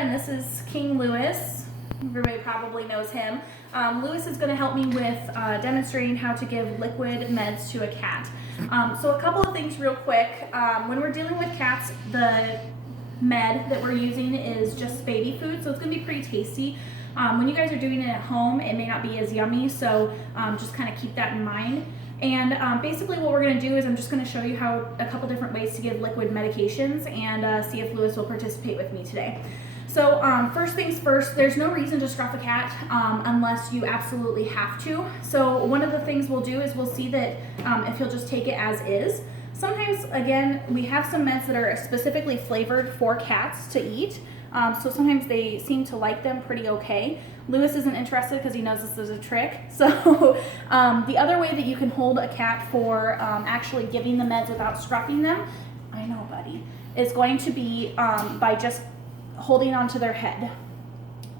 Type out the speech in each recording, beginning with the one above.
and this is King Lewis. Everybody probably knows him. Lewis is going to help me with demonstrating how to give liquid meds to a cat. So a couple of things real quick. When we're dealing with cats, the med that we're using is just baby food, so it's going to be pretty tasty. When you guys are doing it at home, it may not be as yummy, so just kind of keep that in mind. And basically what we're going to do is I'm just going to show you how a couple different ways to give liquid medications and see if Lewis will participate with me today. So first things first, there's no reason to scruff a cat unless you absolutely have to. So one of the things we'll do is we'll see that if he'll just take it as is. Sometimes, again, we have some meds that are specifically flavored for cats to eat. So sometimes they seem to like them pretty okay. Lewis isn't interested because he knows this is a trick. So the other way that you can hold a cat for actually giving the meds without scruffing them, I know, buddy, is going to be by just holding onto their head.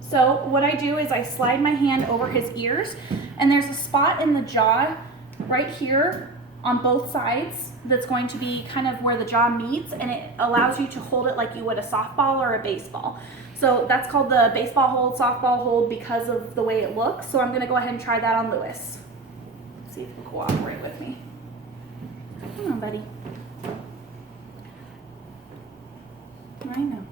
So what I do is I slide my hand over his ears, and there's a spot in the jaw right here on both sides that's going to be kind of where the jaw meets, and it allows you to hold it like you would a softball or a baseball. So that's called the baseball hold, softball hold, because of the way it looks. So I'm going to go ahead and try that on Lewis. Let's see if he'll cooperate with me. Come on, buddy. I know.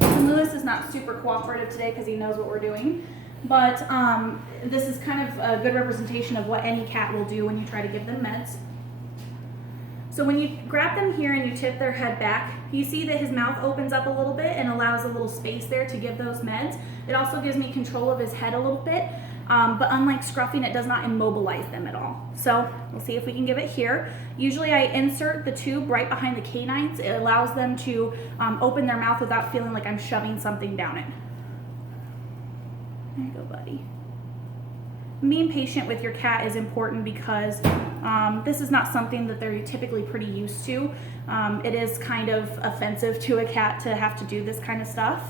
And Lewis is not super cooperative today because he knows what we're doing. But this is kind of a good representation of what any cat will do when you try to give them meds. So when you grab them here and you tip their head back, you see that his mouth opens up a little bit and allows a little space there to give those meds. It also gives me control of his head a little bit, but unlike scruffing, it does not immobilize them at all. So we'll see if we can give it here. Usually I insert the tube right behind the canines. It allows them to open their mouth without feeling like I'm shoving something down it. There you go, buddy. Being patient with your cat is important because this is not something that they're typically pretty used to. It is kind of offensive to a cat to have to do this kind of stuff.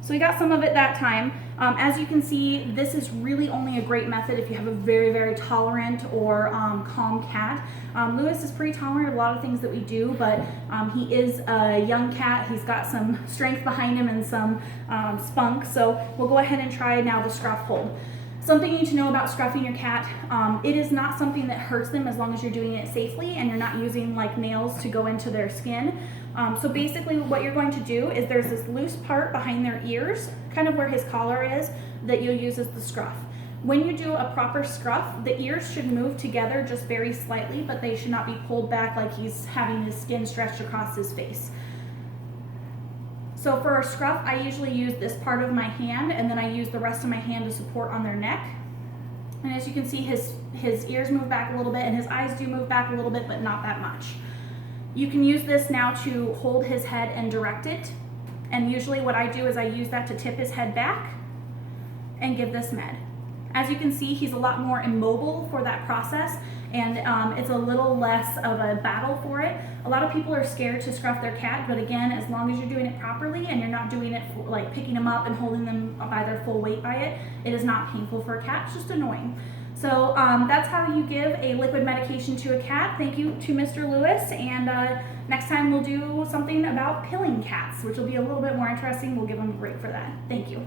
So we got some of it that time. As you can see, this is really only a great method if you have a very, very tolerant or calm cat. Lewis is pretty tolerant of a lot of things that we do, but he is a young cat. He's got some strength behind him and some spunk. So we'll go ahead and try now the scruff hold. Something you need to know about scruffing your cat, it is not something that hurts them as long as you're doing it safely and you're not using like nails to go into their skin. So basically what you're going to do is there's this loose part behind their ears, kind of where his collar is, that you'll use as the scruff. When you do a proper scruff, the ears should move together just very slightly, but they should not be pulled back like he's having his skin stretched across his face. So for a scruff, I usually use this part of my hand, and then I use the rest of my hand to support on their neck. And as you can see, his ears move back a little bit, and his eyes do move back a little bit, but not that much. You can use this now to hold his head and direct it. And usually what I do is I use that to tip his head back and give this med. As you can see, he's a lot more immobile for that process, and it's a little less of a battle for it. A lot of people are scared to scruff their cat, but again, as long as you're doing it properly and you're not doing it like picking them up and holding them by their full weight by it, it is not painful for a cat, it's just annoying. So that's how you give a liquid medication to a cat. Thank you to Mr. Lewis, and next time we'll do something about pilling cats, which will be a little bit more interesting. We'll give him a break for that. Thank you.